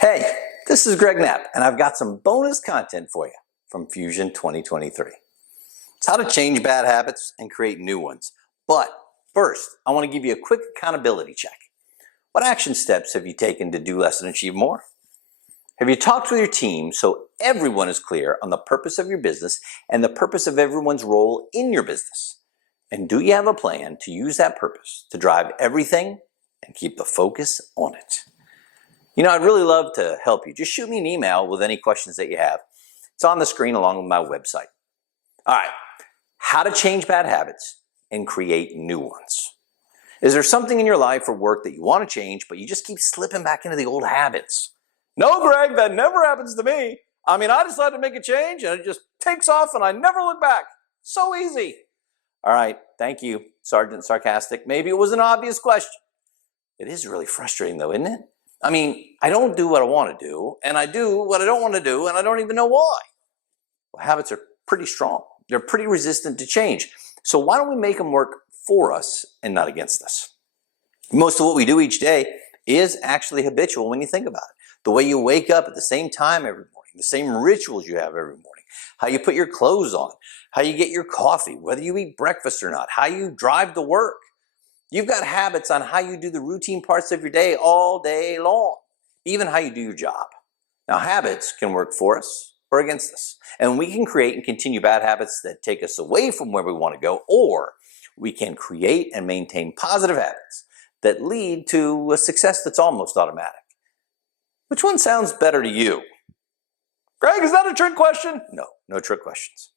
Hey, this is Greg Knapp, and I've got some bonus content for you from Fusion 2023. It's how to change bad habits and create new ones. But first, I want to give you a quick accountability check. What action steps have you taken to do less and achieve more? Have you talked with your team so everyone is clear on the purpose of your business and the purpose of everyone's role in your business? And do you have a plan to use that purpose to drive everything and keep the focus on it? You know, I'd really love to help you. Just shoot me an email with any questions that you have. It's on the screen along with my website. All right, how to change bad habits and create new ones. Is there something in your life or work that you want to change, but you just keep slipping back into the old habits? No, Greg, that never happens to me. I decide to make a change and it just takes off and I never look back. So easy. All right, thank you, Sergeant Sarcastic. Maybe it was an obvious question. It is really frustrating though, isn't it? I don't do what I want to do, and I do what I don't want to do, and I don't even know why. Well, habits are pretty strong. They're pretty resistant to change. So why don't we make them work for us and not against us? Most of what we do each day is actually habitual when you think about it. The way you wake up at the same time every morning, the same rituals you have every morning, how you put your clothes on, how you get your coffee, whether you eat breakfast or not, how you drive to work. You've got habits on how you do the routine parts of your day all day long, even how you do your job. Now, habits can work for us or against us, and we can create and continue bad habits that take us away from where we want to go, or we can create and maintain positive habits that lead to a success that's almost automatic. Which one sounds better to you? Greg, is that a trick question? No, no trick questions.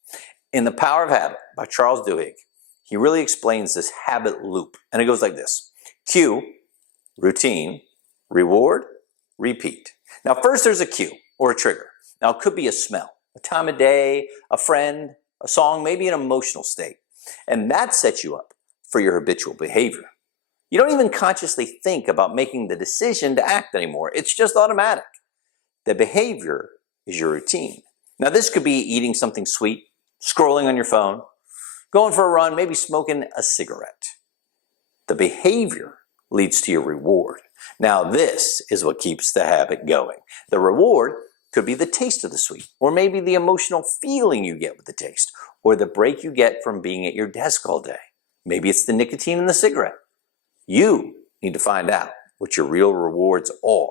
In The Power of Habit by Charles Duhigg, he really explains this habit loop, and it goes like this. Cue, routine, reward, repeat. Now first there's a cue or a trigger. Now it could be a smell, a time of day, a friend, a song, maybe an emotional state. And that sets you up for your habitual behavior. You don't even consciously think about making the decision to act anymore. It's just automatic. The behavior is your routine. Now this could be eating something sweet, scrolling on your phone, going for a run, maybe smoking a cigarette. The behavior leads to your reward. Now this is what keeps the habit going. The reward could be the taste of the sweet, or maybe the emotional feeling you get with the taste, or the break you get from being at your desk all day. Maybe it's the nicotine in the cigarette. You need to find out what your real rewards are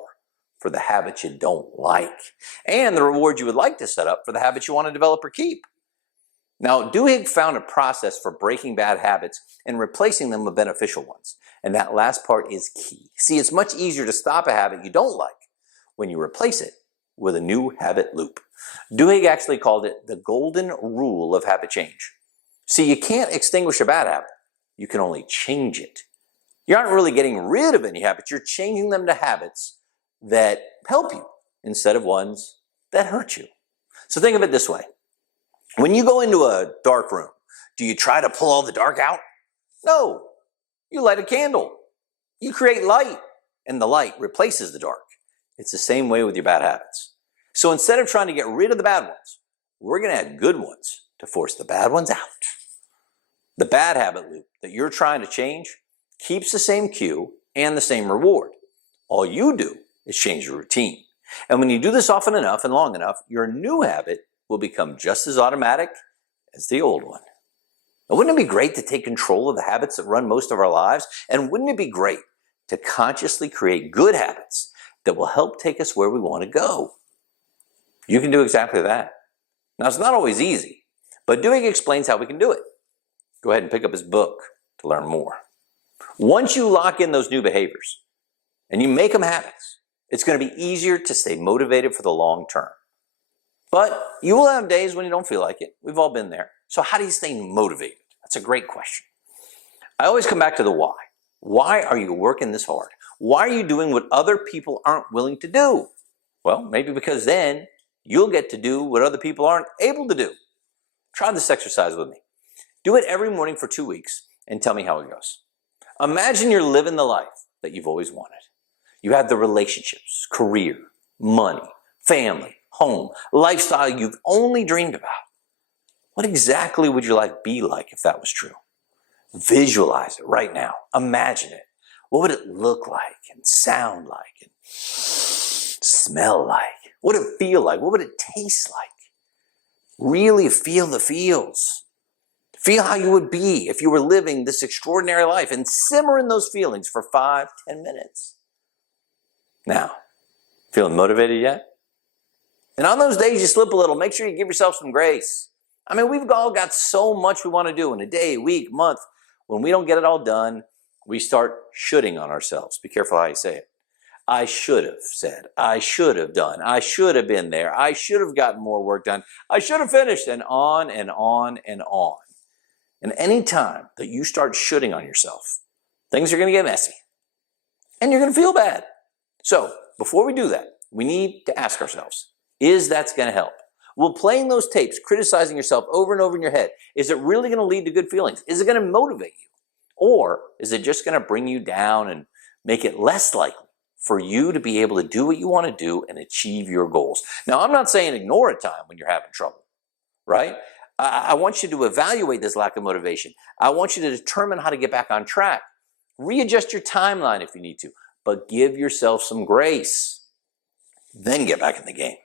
for the habits you don't like, and the rewards you would like to set up for the habits you want to develop or keep. Now, Duhigg found a process for breaking bad habits and replacing them with beneficial ones. And that last part is key. See, it's much easier to stop a habit you don't like when you replace it with a new habit loop. Duhigg actually called it the golden rule of habit change. See, you can't extinguish a bad habit. You can only change it. You aren't really getting rid of any habits. You're changing them to habits that help you instead of ones that hurt you. So think of it this way. When you go into a dark room, do you try to pull all the dark out? No. You light a candle. You create light, and the light replaces the dark. It's the same way with your bad habits. So instead of trying to get rid of the bad ones, we're going to add good ones to force the bad ones out. The bad habit loop that you're trying to change keeps the same cue and the same reward. All you do is change your routine. And when you do this often enough and long enough, your new habit will become just as automatic as the old one. Now, wouldn't it be great to take control of the habits that run most of our lives? And wouldn't it be great to consciously create good habits that will help take us where we want to go? You can do exactly that. Now, it's not always easy, but Duhigg explains how we can do it. Go ahead and pick up his book to learn more. Once you lock in those new behaviors and you make them habits, it's going to be easier to stay motivated for the long term. But you will have days when you don't feel like it. We've all been there. So how do you stay motivated? That's a great question. I always come back to the why. Why are you working this hard? Why are you doing what other people aren't willing to do? Well, maybe because then you'll get to do what other people aren't able to do. Try this exercise with me. Do it every morning for 2 weeks and tell me how it goes. Imagine you're living the life that you've always wanted. You have the relationships, career, money, family, home, lifestyle you've only dreamed about. What exactly would your life be like if that was true? Visualize it right now. Imagine it. What would it look like and sound like and smell like? What would it feel like? What would it taste like? Really feel the feels. Feel how you would be if you were living this extraordinary life and simmer in those feelings for 5, 10 minutes. Now, feeling motivated yet? And on those days you slip a little, make sure you give yourself some grace. I mean, we've all got so much we want to do in a day, week, month. When we don't get it all done, we start shoulding on ourselves. Be careful how you say it. I should have said, I should have done, I should have been there, I should have gotten more work done, I should have finished, and on and on and on. And any time that you start shoulding on yourself, things are going to get messy. And you're going to feel bad. So, before we do that, we need to ask ourselves, is that going to help? Will playing those tapes, criticizing yourself over and over in your head, is it really going to lead to good feelings? Is it going to motivate you? Or is it just going to bring you down and make it less likely for you to be able to do what you want to do and achieve your goals? Now, I'm not saying ignore a time when you're having trouble, right? I want you to evaluate this lack of motivation. I want you to determine how to get back on track. Readjust your timeline if you need to, but give yourself some grace. Then get back in the game.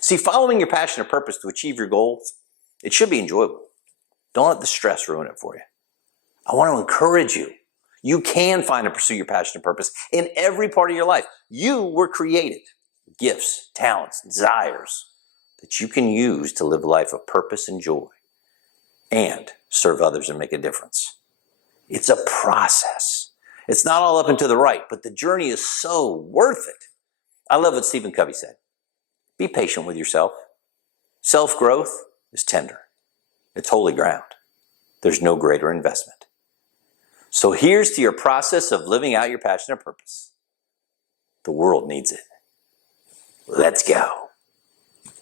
See, following your passion or purpose to achieve your goals, it should be enjoyable. Don't let the stress ruin it for you. I want to encourage you. You can find and pursue your passion and purpose in every part of your life. You were created with gifts, talents, desires that you can use to live a life of purpose and joy and serve others and make a difference. It's a process. It's not all up and to the right, but the journey is so worth it. I love what Stephen Covey said. Be patient with yourself. Self-growth is tender. It's holy ground. There's no greater investment. So here's to your process of living out your passion and purpose. The world needs it. Let's go.